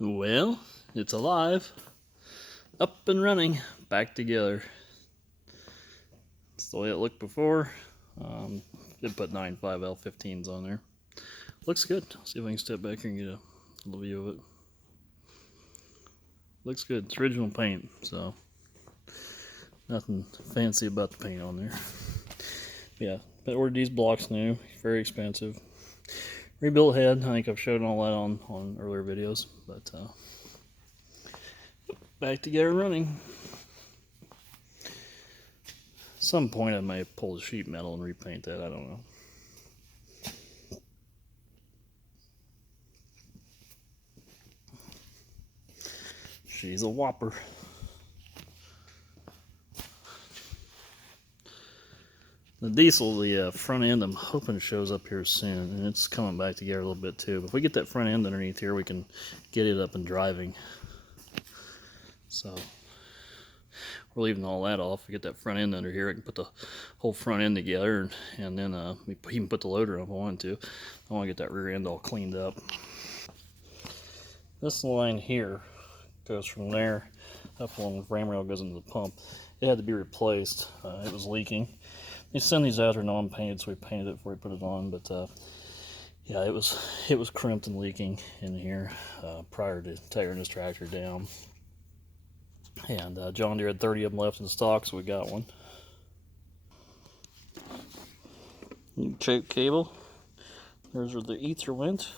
Well, it's alive, up and running, back together. It's the way it looked before. Did put 9.5 L15s on there. Looks good. See if I can step back here and get a little view of it. Looks good. It's original paint, so nothing fancy about the paint on there. Yeah, I ordered these blocks new. Very expensive. Rebuilt head. I think I've showed all that on earlier videos, but back together running. At some point I may pull the sheet metal and repaint that. I don't know. She's a whopper. The diesel, the front end, I'm hoping shows up here soon, and it's coming back together a little bit too. But if we get that front end underneath here, we can get it up and driving. So we're leaving all that off. We get that front end under here, I can put the whole front end together, and then we even put the loader up if I want to. I want to get that rear end all cleaned up. This line here goes from there up along the frame rail, goes into the pump. It had to be replaced. It was leaking. They send these out, they're non-painted, so we painted it before we put it on. But yeah, it was crimped and leaking in here prior to tearing this tractor down. And John Deere had 30 of them left in stock, so we got one. New choke cable. There's where the ether went.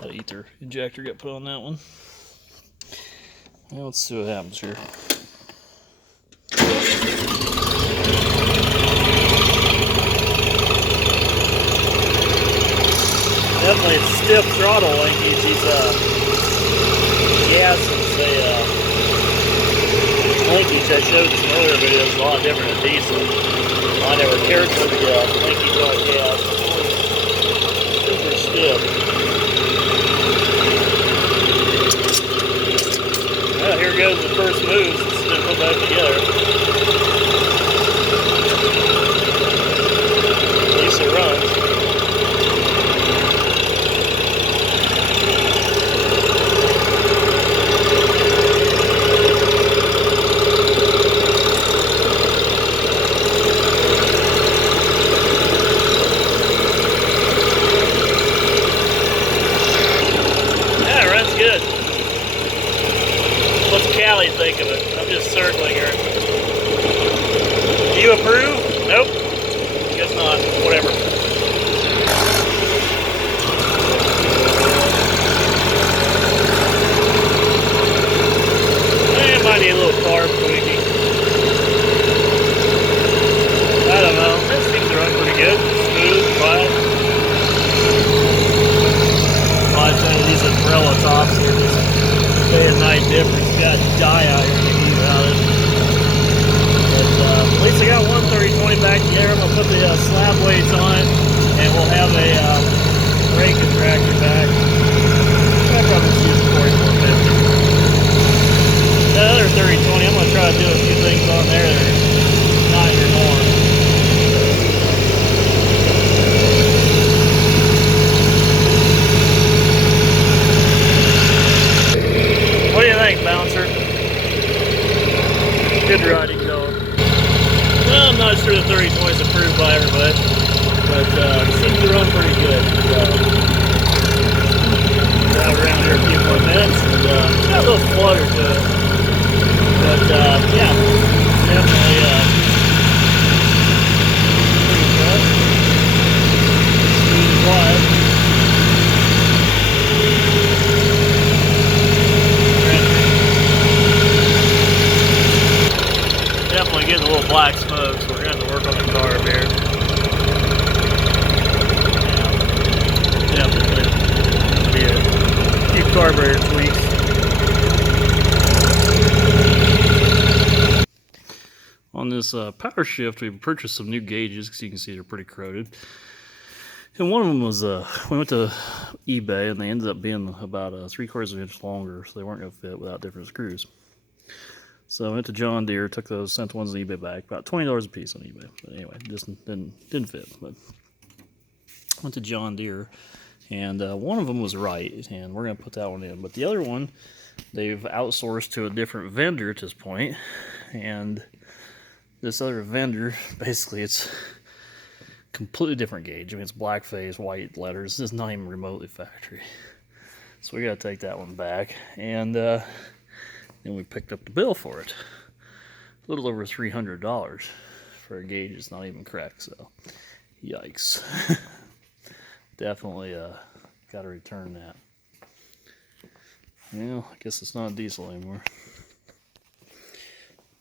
That ether injector got put on that one. Now let's see what happens here. Definitely a stiff throttle linkage. These gases, linkage I showed in some earlier videos is a lot different than diesel. I never cared for the linkage on gas. It's super stiff. Well, here goes the first moves. It's been put back together. At least it runs. Think of it. I'm just circling here. Do you approve? Nope. Guess not. Whatever. It might need a little carb tweaking. I don't know. That seems to run pretty good. Smooth, quiet. I'd say these umbrella tops here just day and night difference. Got die out here thinking about it. But at least I got one 30-20 back together. I'm going to put the slab weights on it, and we'll have a brake tractor back. I'll probably use a 4450. That other 30-20, I'm going to try to do a few things on there that are not your norm. What do you think, Bouncer? Good riding dog. Well, I'm not sure the 30-20 is approved by everybody, but it seems to run pretty good. Drive around here a few more minutes, and it's got a little flutter to it. But yeah, definitely pretty tough. Smooth and quiet. Definitely getting a little black smoke, so we're going to have to work on the carb here. Yeah, definitely be a few carburetor tweaks. On this power shift, we purchased some new gauges, because you can see they're pretty corroded. And one of them was, we went to eBay, and they ended up being about 3/4 of an inch longer, so they weren't going to fit without different screws. So I went to John Deere, took those, sent the ones on eBay back, about $20 a piece on eBay. But anyway, just didn't fit. But Went to John Deere, and one of them was right, and we're going to put that one in. But the other one, they've outsourced to a different vendor at this point, and this other vendor, basically, it's completely different gauge. I mean, it's blackface, white letters. It's not even remotely factory. So we got to take that one back, and then we picked up the bill for it. A little over $300 for a gauge that's not even correct, so yikes. Definitely got to return that. Well, I guess it's not a diesel anymore.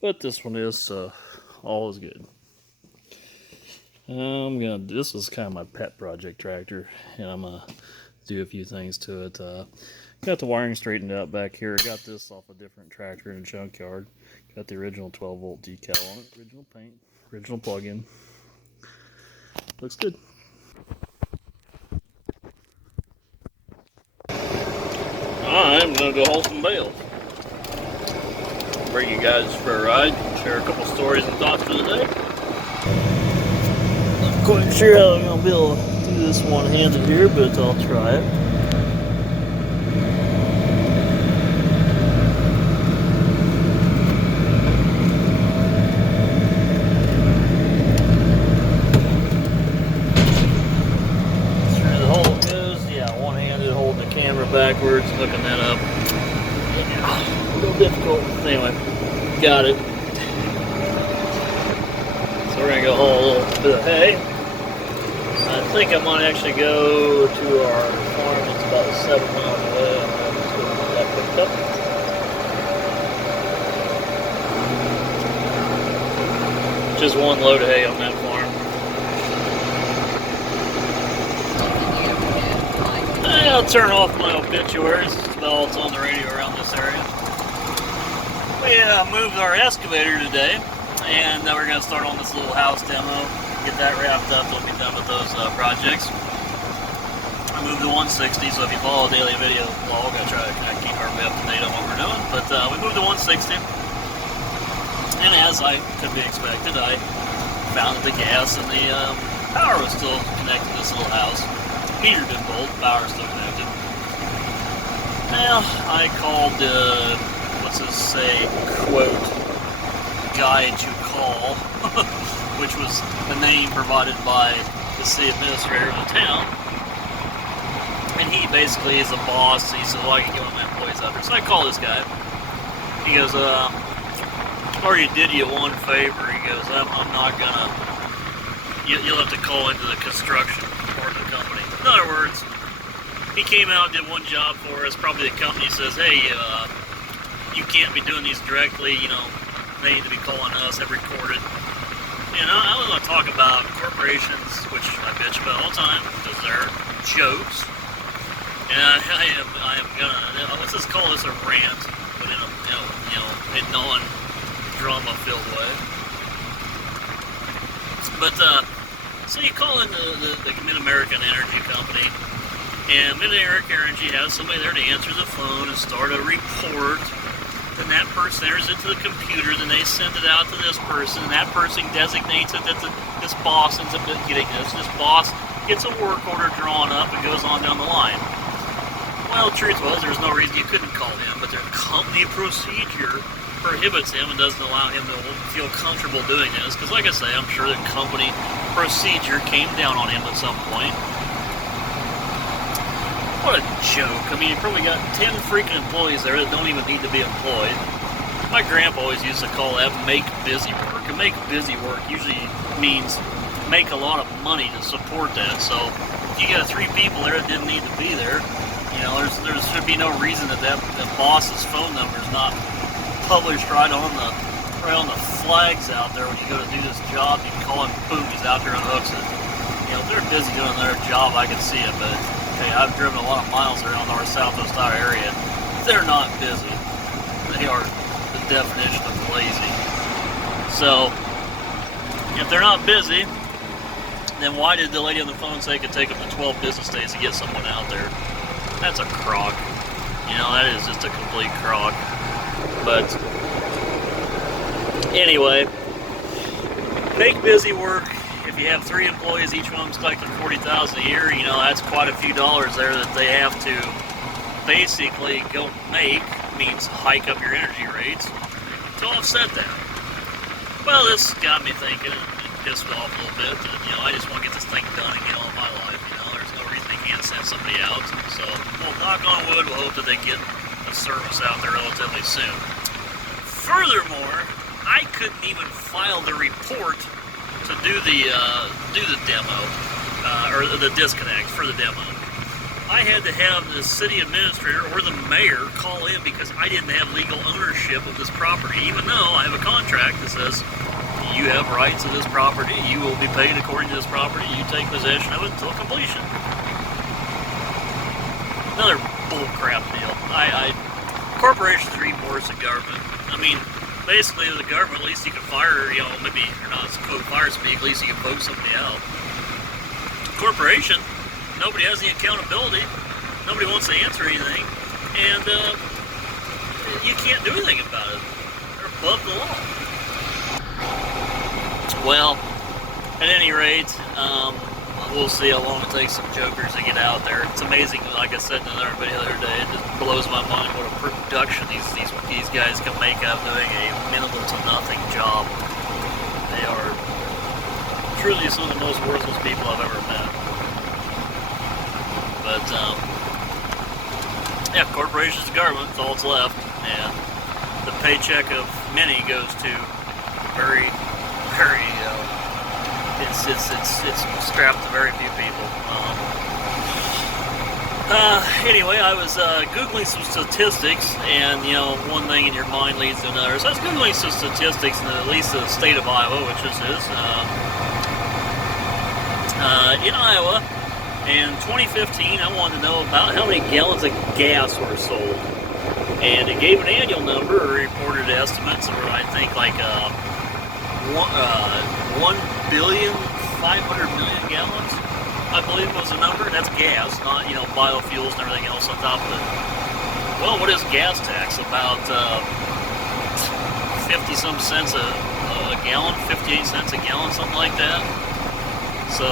But this one is, so all is good. This is kind of my pet project tractor, and I'm gonna do a few things to it. Got the wiring straightened out back here. Got this off a different tractor in a junkyard. Got the original 12-volt decal on it, original paint, original plug-in. Looks good. I'm gonna go haul some bales. Bring you guys for a ride, share a couple stories and thoughts for the day. Not quite sure how I'm gonna be able to do this one-handed here, but I'll try it. Through the hole it goes. Yeah, one-handed, holding the camera backwards, hooking that up. Yeah, a little difficult. Anyway, got it. So we're gonna go haul a little bit of hay. I think I might actually go to our farm. It's about 7 miles away. I'm gonna just go get that picked up. Just one load of hay on that farm. I'll turn off my obituaries. That's about all that's on the radio around this area. We moved our excavator today, and we're going to start on this little house demo. Get that wrapped up. We'll be done with those projects. I moved the 160, so if you follow a daily video vlog, I try to kind of keep everybody up to date on what we're doing. But we moved the 160, and as I could be expected, I found that the gas and the power was still connected to this little house. Heater didn't bolt, power still connected. Now, I called, what's this say, quote, guy to call, which was the name provided by the city administrator of the town. And he basically is a boss. He said, well, I can get one of my employees out there. So I call this guy. He goes, already did you one favor. He goes, I'm not gonna, you'll have to call into the construction part of the company. In other words, he came out and did one job for us. Probably the company says, hey, you can't be doing these directly, you know, they need to be calling us, have recorded. And I was going to talk about corporations, which I bitch about all the time, because they're jokes. And I am going to, let's just call this a rant, but in a, a non-drama-filled way. But, so you call in the Mid-American Energy Company, and Mid-American Energy has somebody there to answer the phone and start a report. Then that person enters into the computer, then they send it out to this person, and that person designates it that this boss ends up getting this. This boss gets a work order drawn up and goes on down the line. Well, the truth was, there's no reason you couldn't call him, but their company procedure prohibits him and doesn't allow him to feel comfortable doing this, because like I say, I'm sure the company procedure came down on him at some point. What a joke. I mean, you probably got 10 freaking employees there that don't even need to be employed. My grandpa always used to call that make busy work, and make busy work usually means make a lot of money to support that. So if you got 3 people there that didn't need to be there, you know, there should be no reason that the boss's phone number is not published right on the flags out there when you go to do this job. You can call him, boom, he's out there and hooks it. You know, if they're busy doing their job, I can see it, but okay, I've driven a lot of miles around our Southwest Iowa area. They're not busy. They are the definition of lazy. So, if they're not busy, then why did the lady on the phone say it could take them to 12 business days to get someone out there? That's a crock. You know, that is just a complete crock. But anyway, make busy work. if you have 3 employees, each one of them's collecting $40,000 a year, you know, that's quite a few dollars there that they have to basically go make, means hike up your energy rates to offset that. Well, this got me thinking, and pissed me off a little bit, that, you know, I just want to get this thing done and get on with my life, you know, there's no reason they can't send somebody out, so we'll knock on wood, we'll hope that they get a service out there relatively soon. Furthermore, I couldn't even file the report to do the demo, or the disconnect for the demo. I had to have the city administrator or the mayor call in because I didn't have legal ownership of this property, even though I have a contract that says you have rights to this property, you will be paid according to this property, you take possession of it until completion. Another bullcrap deal. Corporations are even worse than government. I mean, basically, the government, at least you can fire, you know, maybe, or not quote fire speak, at least you can vote somebody out. Corporation, nobody has any accountability, nobody wants to answer anything, and you can't do anything about it. They're above the law. Well, at any rate, we'll see how long it takes some jokers to get out there. It's amazing, like I said in another video the other day, it just blows my mind what a production these guys can make out of doing a minimal to nothing job. They are truly some of the most worthless people I've ever met. But, yeah, corporations and government, that's all that's left, and the paycheck of many goes to very, very, it's strapped to very few people. Anyway, I was Googling some statistics, and, you know, one thing in your mind leads to another. So I was Googling some statistics in at least the state of Iowa, which this is. In Iowa, in 2015, I wanted to know about how many gallons of gas were sold. And it gave an annual number, or reported estimates, or I think like 1,500,000,000 gallons, I believe was the number. That's gas, not, you know, biofuels and everything else on top of it. Well, what is gas tax? About 50-some cents a gallon, 58 cents a gallon, something like that. So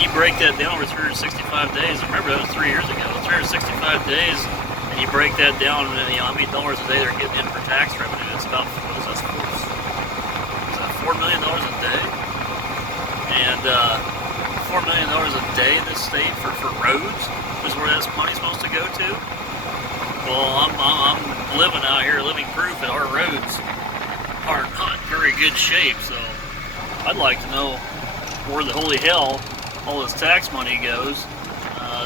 you break that down over 365 days. Remember, that was 3 years ago. 365 days, and you break that down, and, you know, how many dollars a day they're getting in for tax revenue. It's about, what is that, $4 million a day? And $4 million a day in this state for roads is where this money's supposed to go to. Well, I'm living out here, living proof that our roads are not in very good shape. So I'd like to know where the holy hell all this tax money goes.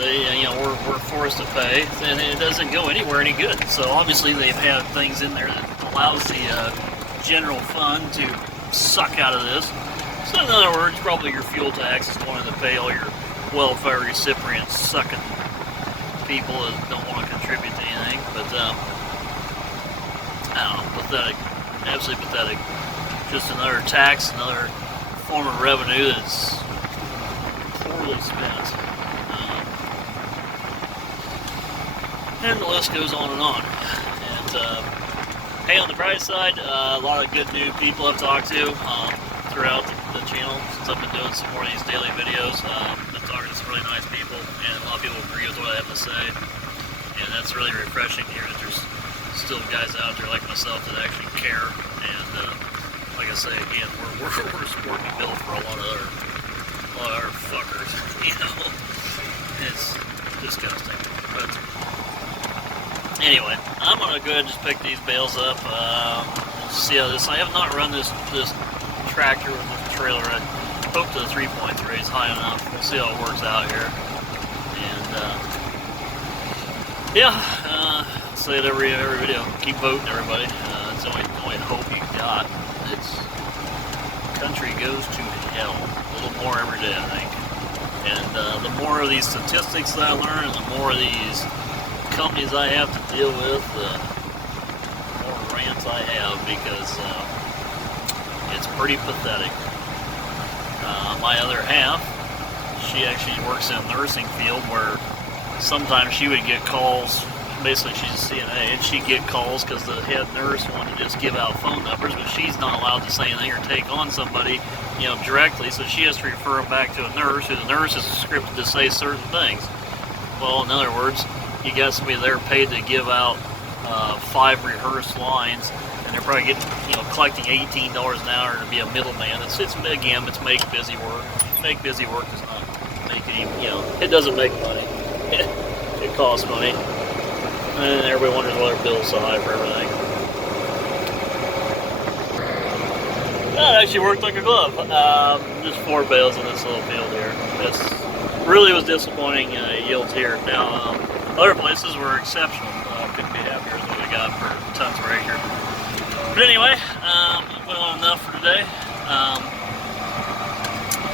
You know, we're forced to pay, and it doesn't go anywhere any good. So obviously they've had things in there that allows the general fund to suck out of this. So in other words, probably your fuel tax is going to pay all your welfare recipients sucking people that don't want to contribute to anything. But I don't know, pathetic, absolutely pathetic. Just another tax, another form of revenue that's poorly spent. And the list goes on and on. And hey, on the bright side, a lot of good new people I've talked to throughout the channel since I've been doing some more of these daily videos. Been talking to some really nice people, and a lot of people agree with what I have to say. And that's really refreshing to hear that there's still guys out there like myself that actually care. And like I say again, we're supporting the bill for a lot of other fuckers. You know, it's disgusting. But anyway, I'm gonna go ahead and just pick these bales up. See how this. I have not run this tractor with this trailer. I hope the 3.3 is high enough. We'll see how it works out here. And yeah, say it every video. Keep voting, everybody. It's the only hope you got. It's country goes to hell a little more every day, I think. And the more of these statistics that I learn, and the more of these companies I have to deal with, the more rants I have, because it's pretty pathetic. My other half, she actually works in a nursing field where sometimes she would get calls, basically she's a CNA, and she'd get calls because the head nurse wanted to just give out phone numbers, but she's not allowed to say anything or take on somebody, you know, directly, so she has to refer them back to a nurse, who the nurse is scripted to say certain things. Well, in other words, you got somebody there paid to give out 5 rehearsed lines, and they're probably getting, you know, collecting $18 an hour to be a middleman. It's again, it's make busy work. Make busy work does not make it even, you know, it doesn't make money. It costs money, and everybody wonders why their bill's so high for everything. That actually worked like a glove. Just 4 bales in this little field here. This really was disappointing yields here. Now, other places were exceptional. Couldn't be happier with what we got for tons per acre. But anyway, went on enough for today.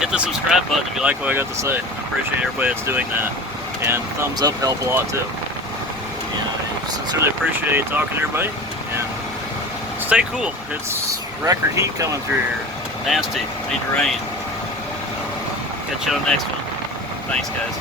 Hit the subscribe button if you like what I got to say. I appreciate everybody that's doing that. And thumbs up help a lot too. And I sincerely appreciate talking to everybody. And stay cool. It's record heat coming through here. Nasty. Need to rain. Catch you on the next one. Thanks, guys.